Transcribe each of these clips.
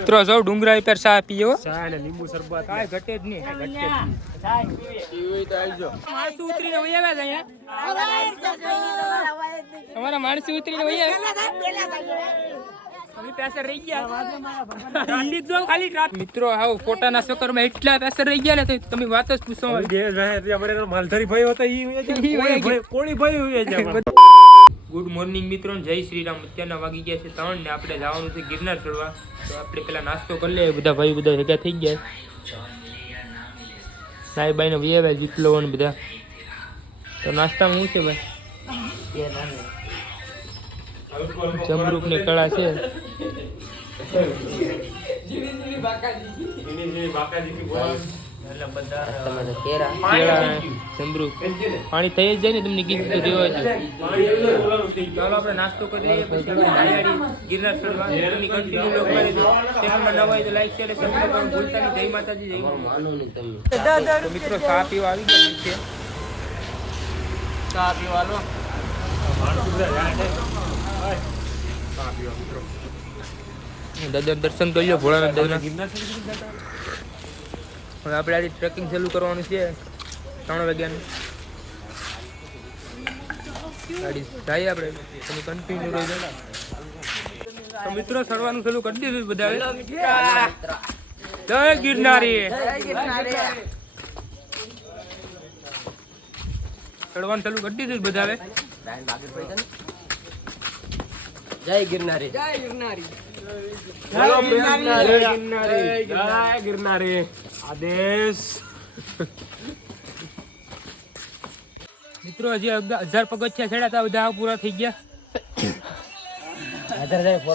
મિત્રો જો ડુંગરા ઉપર ચા પીયો ચા ને લીંબુ શરબત કાય ઘટે જ નહીં. ઘટે માણસો ઉતરીને વહી આવ્યા જો મિત્રો ફોટાના ચક્કરમાં એટલા પેસર રહી ગયા ને તો તમે વાત જ પૂછો માલધારી ભાઈ હતા. કોળી- ભાઈ. ગુડ મોર્નિંગ મિત્રો જય શ્રી રામ અત્યારના વાગી ગયા છે ત્રણ ને આપણે જવાનું છે ગિરનાર ચડવા. તો આપણે પેલા નાસ્તો કરી લઈએ. બધા ભાઈ બધા ભેગા થઈ ગયા સાહેબ ભાઈ ને ભાઈ જીતલો ને બધા. તો નાસ્તામાં શું છે ભાઈ? જમરૂક ને કળા છે. કેળા જમરૂક પાણી થઈ જ જાય ને તમને કીધું તો દેવા છે ચાલો આપણે નાસ્તો કરી લઈએ પછી ગિરનાર ચડવા તો લાઈક શેર સબસ્ક્રાઇબ ભૂલતા નહીં. જય માતાજી જય મિત્રો ચા પીવા આવી ગયા છે. ચા પીવા લો. દાદા દર્શન કરી લો ભોળાનાથ દાદાના હવે આપણે આજે ટ્રેકિંગ ચાલુ કરવાનું છે. ત્રણ વાગ્યાનું. ગાડી જાય આપણે. તમે કન્ટિન્યુ રહી જાય મિત્રો સરવાનું ચાલુ કરી દીધું બધા જય ગિરનારી. ચડવાનું ચાલુ કરી દીધું બધા જય ગિરનારી. જય ગિરનારી. જય ગિરનારી. આદેશ. મિત્રો હજી હજાર પગથિયા ચડ્યા હતા બધા પૂરા થઈ ગયા.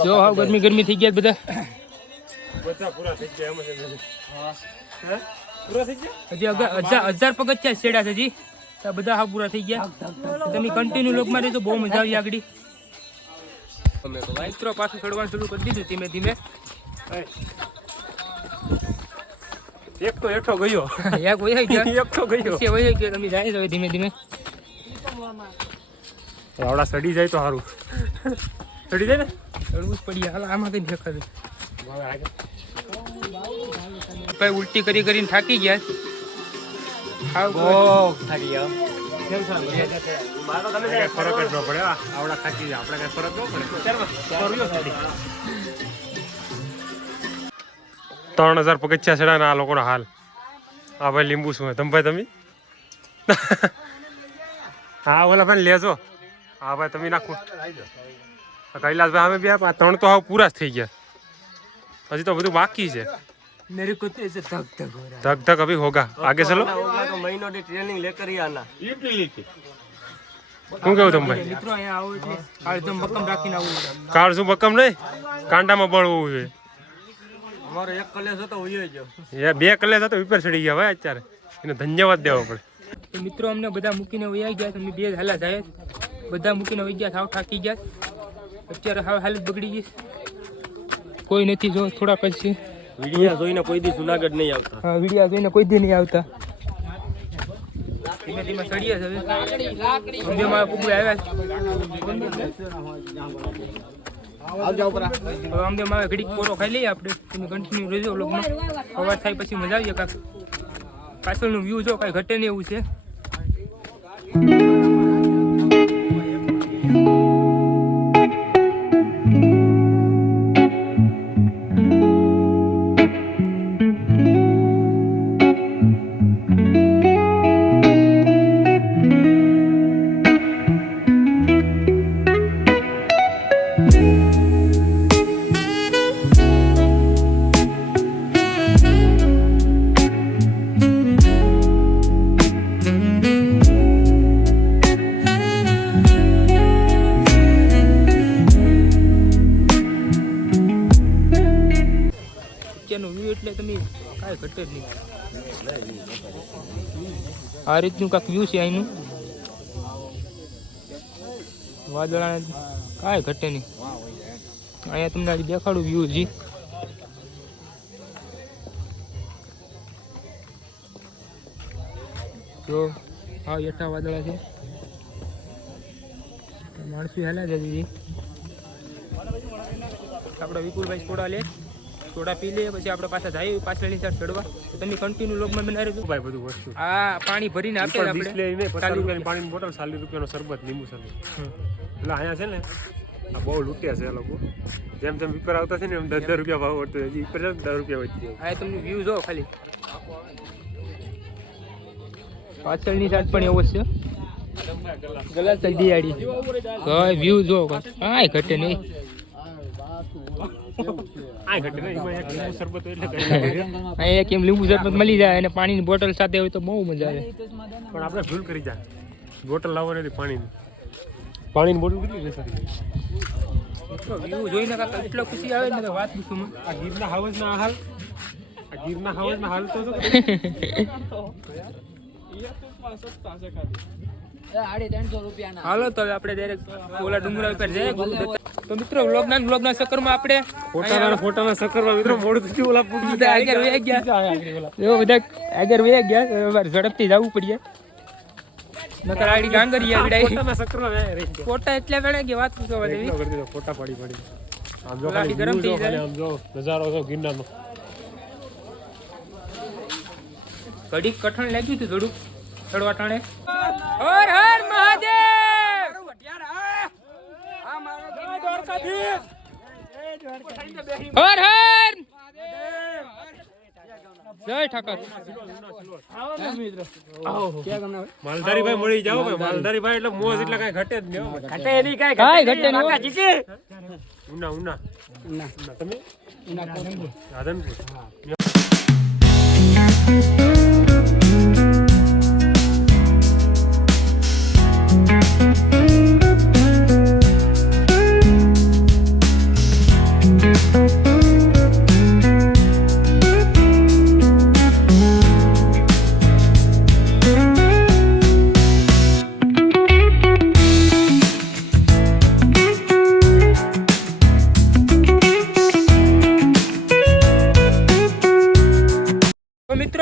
જો હાવ ગરમી ગરમી થઈ ગયા બધા. બધા પૂરા થઈ ગયા. હે? હજી હજાર પગથિયા ચડ્યા છે હજી. બધા હા પૂરા થઈ ગયા. તમે કન્ટિન્યુ લોકમાં રહેજો બહુ મજા આવી આગળ. મિત્રો પાછું ચડવાનું શરૂ કરી દીધું ધીમે ધીમે. એક તો હેઠો ગયો. એક વહી ગયો. એક તો ગયો. વહી ગયો તમે જાય હવે ધીમે ધીમે. આવડા સડી જાય તો સારું સડી જાય ને? ચડવું જ પડી. હાલ આમાં કઈ દેખાતું ભાઈ ઉલટી કરી કરીને થાકી ગયા. થાકી ગયા. ત્રણ હજાર પગથિયા છે આ લોકોનો હાલ. આ ભાઈ લીંબુ શું? તમે ભાઈ તમે? હા, ઓલા ભાઈ લેજો. હા, ભાઈ, તમે નાખો. કૈલાસભાઈ અમે બે આ ત્રણ તો હાવ પૂરા જ થઈ ગયા. હજી તો બધું બાકી છે. मेरे को तो ऐसे धक धक हो रहा ધક ધક અભી હોગા આગે ચલો होगा तो महीनों की ट्रेनिंग लेकर ही आना શું કેવું તમે है મિત્રો અહીંયા આવું એટલે કાળજમ મક્કમ રાખીને આવું કાળ શું બકમ નહીં કાંડામાં બળ હોવું જોઈએ हमारो एक कलेश હતો હોય જ એ બે કલાક હતો ઉપર ચડી ગયા ભાઈ અત્યારે એને ધન્યવાદ દેવો પડે તો મિત્રો અમને બધા મૂકીને વયા ગયા તમે બે હાલા જાય બધા મૂકીને વહી ગયા સાવ થાકી ગયા અત્યારે હાવ હાલત બગડી ગઈ કોઈ નથી જો થોડા પછી વિડિયા જોઈને કોઈ દી જુનાગઢ નહીં આવતા. હા વિડિયા જોઈને કોઈ દી નહીં આવતા. ધીમે ધીમે ચડીએ છે હવે. અંબે મારા પુગુ આવ્યા અંબે મારે ઘડીક કોરો ખાઈ લઈએ આપણે. તમે કન્ટિન્યુ રહેજો અવાજ થાય પછી મજા આવીએ કાંક પાછળનું વ્યૂ જો કાંઈ ઘટે નહીં એવું છે. આ રીતનું કાંક વ્યૂ છે અહીંનું. વાદળા કાંઈ ઘટે નહીં. અહીંયા તમને આજે દેખાડું વ્યૂ જી જો, હા યઠા વાદળા છે. માણસું હેલા દીદી આપણા વિપુલભાઈ થોડા લે. સોડા પી લઈએ પછી આપણે પાછા જઈએ પાછળની સાઈડ ચડવા. તમને તમે કન્ટિન્યુ લોગમાં બનાવી રહેજો ભાઈ બધું વસ્તુ આ પાણી ભરીને આપે આપણે. પચાસ રૂપિયાની પાણીની બોટલ ચાલીસ રૂપિયાનો શરબત લીંબુ શરબત એટલે અહીંયા છે ને આ બહુ લૂંટ્યા છે આ લોકો. જેમ જેમ વિપર આવતા છે ને એમ દસ દસ રૂપિયા ભાવ વધતો જાય. વિપર દસ રૂપિયા વધી જાય આ તમને વ્યૂ જો ખાલી. પાછળની સાઈડ પણ એવો જ છે. ગલાસ દિયાળી હા વ્યૂ જો. કાંઈ ઘટે નહીં. આ ઘટે ને એમાં એક લીંબુ શરબત મળી જાય અને પાણીની બોટલ સાથે હોય તો બહુ મજા આવે. પણ આપણે ભૂલ કરી જાય બોટલ લાવવાની હતી પાણીની. પાણીની બોટલ કેટલી જોઈને કાંઈક એટલો ખુશી આવે ને વાત પૂછું આ ગીરના હાવજના હાલ. આ ગીરના હાવજના હાલ તો. હાલો તો આપણે ડાયરેક્ટ ઓલા ડુંગરા ઉપર જઈએ તો મિત્રો વ્લોગ ના વ્લોગ ના ચક્કરમાં આપણે ફોટાના ચક્કરમાં મિત્રો મોડું થયું ઓલા પૂરી બધા આગળ વહી ગયા. એવો બધા આગળ વહી ગયા ઝડપથી જવું પડીએ નકર આડી ગાંગરી આવડાય ફોટાના ચક્કરમાં મેં રહી ગયા. ફોટા એટલે વેણે કે વાત કરી ફોટા પાડી પડી. આમ જો ખાલી ગરમ થઈ જાય. આમ જો નજારો જો ગિરનારનો. ઘડીક કઠણ લાગ્યું હતું થોડુંક. ચડવા ટાણે. હર હર મહાદેવ! હર હર! જય ઠાકર. માલધારી ભાઈ મળી જાઓ ભાઈ. માલધારી. ભાઈ એટલે મોજ એટલે કઈ ઘટે જ નહીં હો. કાંઈ ઘટે નહીં. ઉના ઉના. ઉના. તમે? રાધનપુર. તો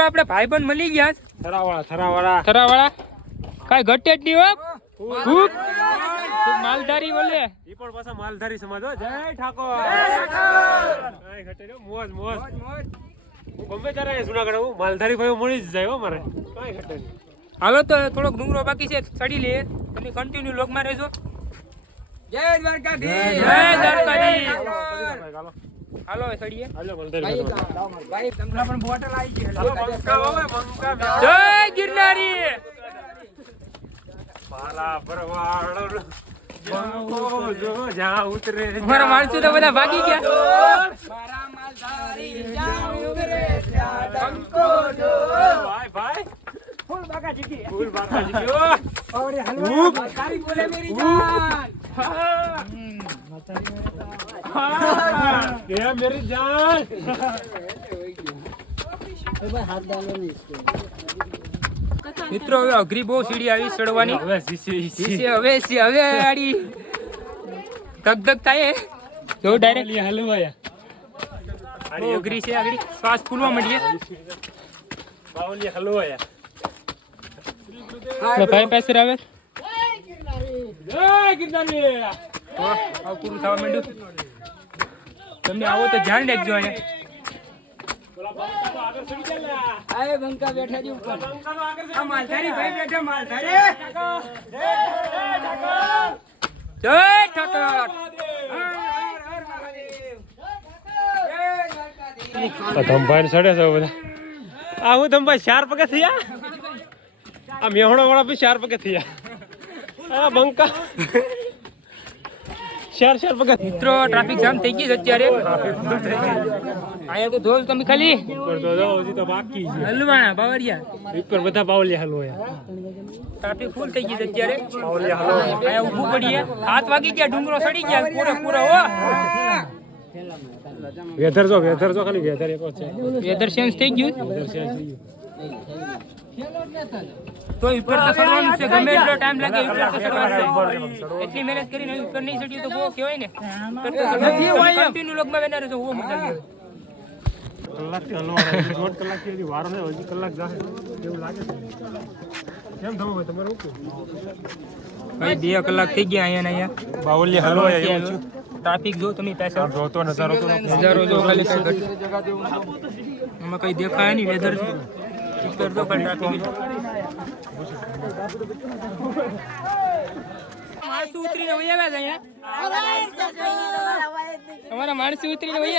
મિત્રો આપણે ભાઈબંધ મળી ગયા થરાવાળા થરાવાળા. થરાવાળા? કાંઈ ઘટે જ નહીં હો. ખૂબ માલધારી બોલે. ઈ પણ પાછા માલધારી સમાજ જય ઠાકોર. કાંઈ ઘટે નહીં મોજ મોજ. હું ગમે ત્યારે જુનાગઢ આવું. માલધારી ભાઈઓ મળી જ જાય હો મારે. કાંઈ ઘટે નહીં. હાલો તો થોડોક ડુંગરો બાકી છે. ચડી લે તમે કન્ટિન્યુ લોગમાં રહેજો. જય દ્વારકાધીશ. જય દ્વારકાધીશ. હાલો. માલધારી હોય, જય ગિરનારી! મારા ભરવાડો બંકો જો જ્યાં ઉતરે મારા માણસો તો બધા ભાગી ગયા. ભાઈ ભાઈ. ફૂલ બાકા જીકી ફૂલ બાકા જીકી હલવા હા. બોલે મેરી જાન. મિત્રો હવે અઘરી બહુ સીડી આવી ચડવાની. હવે શીશે હવે શી- હવે આડી. ધક ધક થાય જો ડાયરેક્ટ હલવાયા બહુ અઘરી છે આગળ શ્વાસ ફૂલવા માંડીએ. બાવલી હલવાયા ભાઈ પાસે આવે જય ગિરનારી. તો આવું પૂરું થવા માંડ્યું. તમને આવો તો ધ્યાન રાખજો અહીંયા. બંકા બેઠા જી ઉપર. બંકા તો આગળ ચડી આ માલધારી ભાઈ બેઠા માલધારી. જય ઠાકર. ધમભાઈ સડે છે બધા. આ હું ધમભાઈ ચાર પગે થયા? આ મેહોણા વાળા બી ચાર પગે થયા. આ બંકા. ચાર શેર પગે મિત્રો ટ્રાફિક જામ થઈ ગઈ છે અત્યારે. આયા તો જોજો તમે ખાલી. તો જો હજી તો બાકી છે. હલવાણા બાવળિયા. ઉપર બધા બાવલિયા હલવો ટ્રાફિક ફૂલ થઈ ગઈ છે અત્યારે. બાવળિયા હલવાયા આયા ઊભું પડીએ. હાથ વાગી ગયા ડુંગરો સડી ગયા પૂરા પૂરા હો. વેધર જો વેધર જો ખાલી વેધર એક છે. વેધર ચેન્જ થઈ ગયું? વેધર ચેન્જ થઈ ગયું. તો ઉપર તો ચડવાનું છે. ગમે એટલો ટાઈમ લાગે ઉપર તો ચડવાનું છે. એટલી મહેનત કરીને ઉપર નહીં ચડ્યું તો બહુ કહેવાય ને. ઉપર તો કન્ટિન્યુ લોકમાં બેના રહેજો બહુ મજા આવે કલાકથી હલવાના છે. દોઢ કલાકથી હજી વાર છે હજી કલાક જાશે એવું લાગે છે? કેમ થવું ભાઈ તમારું ભાઈ બે કલાક થઈ ગયા અહીંયા ને અહીંયા. બાવલિયા હલવા આવ્યો. છું. ટ્રાફિક જો તમે પાછળ. જોતો નજારો તો નજારો જો ખાલી કઈ ઘટ કઈ દેખાય નહીં વેધર માણસો ઉતરીને વહી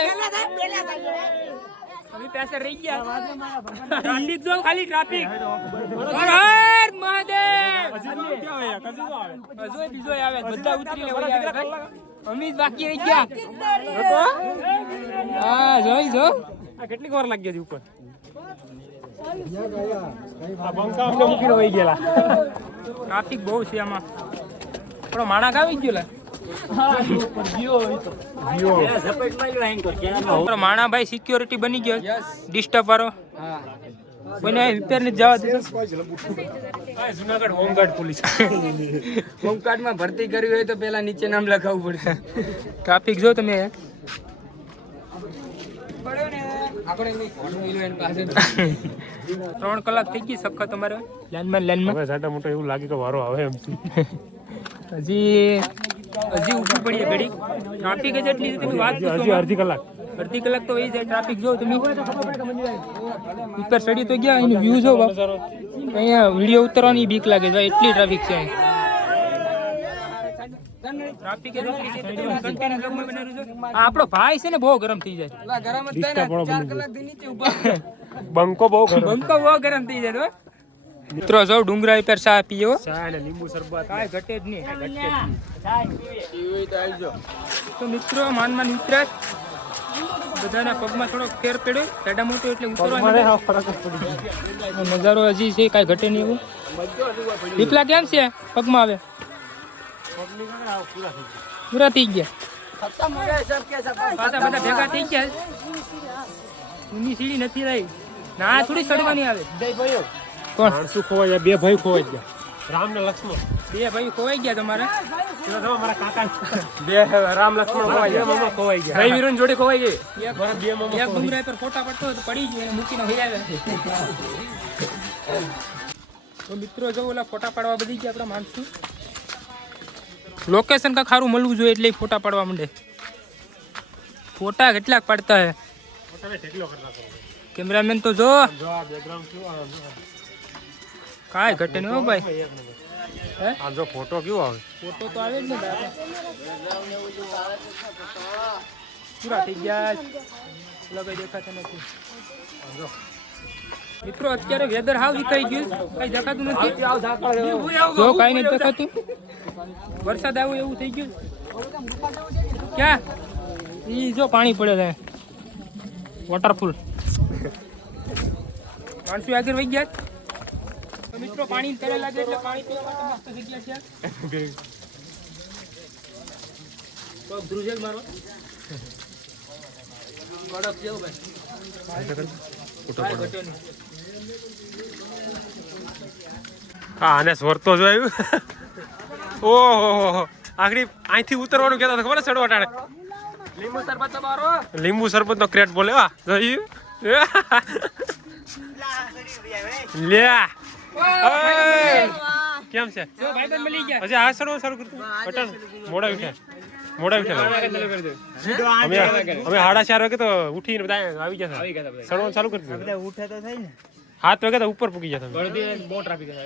રહી ગયા ઠંડી જો ખાલી ટ્રાફિક હર મહાદેવ આવે બધા બાકી રહી ગયા જોઈ જો કેટલીક વાર લાગી હતી ઉપર આ બંકા અમને મૂકીને વહી ગયેલા ટ્રાફિક બહુ છે આમાં. આપણો માણસ આવી ગયો માણા ભાઈ સિક્યોરિટી બની ગયો. ડિસ્ટર્બ વાળો. કોઈને રિપેર ને જવા જુનાગઢ હોમગાર્ડ પોલીસ હોમગાર્ડમાં ભરતી કરવી હોય તો પેલા નીચે નામ લખાવવું પડશે. ટ્રાફિક જો તમે આપણે એની ફોટો મિલો એની પાસે ત્રણ કલાક થઈ ગઈ સખત તમારે લાઈનમાં લાઈનમાં. હવે સાટા મોટો એવું લાગે કે વારો આવે એમ. હજી હજી ઊભું પડીએ ઘડી. ટ્રાફિક જ એટલી છે તમે વાત હજી અડધી કલાક. અડધી કલાક તો એ જાય ટ્રાફિક જો તમે. ઉપર ચડી તો ગયા એનું વ્યૂ જો અહીંયા વીડિયો ઉતરવાની બીક લાગે છે એટલી ટ્રાફિક છે અહીં. ટ્રાફિક જ એટલી છે તો તમે continue બ્લોગમાં બનાવી રહેજો. આ આપણો ભાઈ છે ને બહુ ગરમ થઈ જાય. ગરમ જ થાય ને ચાર કલાકથી નીચે ઊભા બંકો બહુ બંકો બહુ ગરમ થઈ જાય મિત્રો સૌ ડુંગરા ઉપર ચા પીઓ. લીંબુ શરબત. કાંઈ ઘટે જ નહીં. તો મિત્રો માન માન મિત્ર બધાના પગમાં થોડો ફેર પડ્યો. પેડા મોટો એટલે જ ગયો. નજારો હજી છે કાંઈ ઘટે નહીં એવું. દીપલા કેમ છે? પગમાં આવે. પૂરા થઈ ગયા. પાછા બધા ભેગા થઈ ગયા. ઊની સીડી નથી રહી. ના થોડી સડવાની આવે. કોણ? માણસું ખોવાઈ ગયા બે ભાઈ ખોવાઈ ગયા. રામ ને લક્ષ્મણ. બે ભાઈ ખોવાઈ ગયા તમારે? પેલા જો મારા કાકા. બે રામ લક્ષ્મણ ખોવાઈ ગયા. ખોવાઈ ગયા. ભાઈ વીરન જોડે ખોવાઈ ગઈ. એક મારા બે મામા એક ડુંગરા પર ફોટા પડતો તો પડી ગયો મૂકીને તો મિત્રો જો ઓલા ફોટા પાડવા બધી ગયા આપણા માણસો. લોકેશન કાંઈ ખારું મળવું જોઈએ એટલે ફોટા પાડવા માંડે. ફોટા કેટલાક પાડતા હે? કેમેરામેન તો જો. આ કાંઈ ઘટે નહીં હો ભાઈ. આમ જો ફોટો કેવો આવે? ફોટો તો આવે જ ને પૂરા થઈ ગયા લગાઈ દેખાતા નથી. મિત્રો અત્યારે વેધર હાવ વિકાઈ ગયું કઈ દેખાતું નથી. જો કઈ નથી દેખાતું વરસાદ આવ્યો એવું થઈ ગયું ક્યાં? ઈ જો પાણી પડે છે. વોટરફોલ માણસો આગળ વહી ગયા મિત્રો પાણી તરે લાગે એટલે પાણી પીવા માટે મસ્ત જગ્યા છે. તો ધ્રુજેલ મારો. કડક જેવું ભાઈ. કાંઈ ઘટે હા આને સ્વરતો જોયું. ઓહો આખરી અહીંથી ઉતરવાનું કહેતા હતા ખબર છે ચડવા ટાણે? લીંબુ સરબત તો મારો લીંબુ સરબત નો ક્રેટ બોલે. વા જોયું? લે. કેમ છે? જો ભાઈબંધ મળી ગયા. હજી આ ચડવાનું શરૂ કરતું બટન. મોડા ઉઠ્યા મોડા ઉઠ્યા અમે અમે સાડા ચાર વાગે તો ઉઠીને બધા આવી ગયા સડવાનું ચાલુ કરી દીધું. ઉઠે તો થઈ ને. હાથ વાગે તો ઉપર પૂકી જતા બહુ ટ્રાફિક તો છે.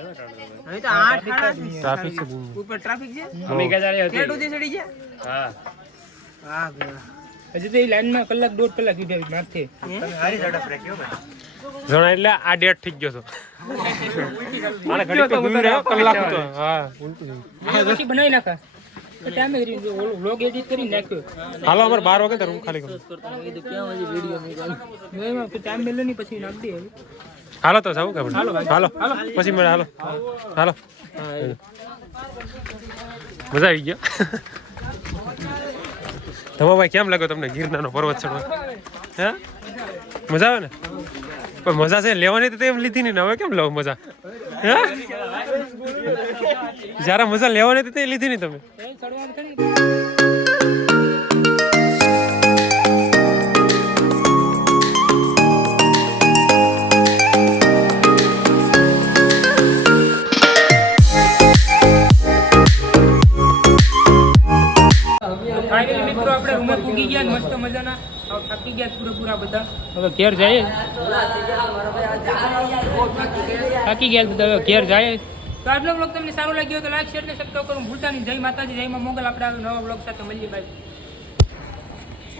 ઉપર ટ્રાફિક છે? અમે ગયા? હા. હજી તો એ લાઈનમાં કલાક દોઢ કલાક ઊભા માથે. હારી ઝડપ રાખ્યો જણા એટલે આ ડેટ થઈ ગયો હતો આને ઘડીક તો દૂર રહ્યો, કલાક હતો. હા ઉલટું. બનાવી નાખા. ટાઈમે વ્લોગ એડિટ કરી નાખ્યો. હાલો અમારે બાર વાગે તો રૂમ ખાલી કરો. હાલો તો જાવ કે આપણે? હાલો પછી મળે હાલો. હાલો. મજા આવી ગયો. ધમાભાઈ કેમ લાગ્યો તમને ગિરનારનો પર્વત ચડવા? હે? મજા આવે ને? પણ મજા છે લેવાની તો એમ લીધી નહીં હવે કેમ લવ મજા? હે? જ્યારે મજા લેવાની તો તે લીધી નહીં તમે. હવે ઘેર જાય? થાકી ગયા તો હવે ઘેર જાય? તો આટલો બ્લોગ તમને સારો લાગ્યો તો લાઈક શેર ને સબસ્ક્રાઈબ કરો ભૂલતા નહીં. જય માતાજી, જય માં મોગલ. આપણે નવા બ્લોગ સાથે મળીએ બાય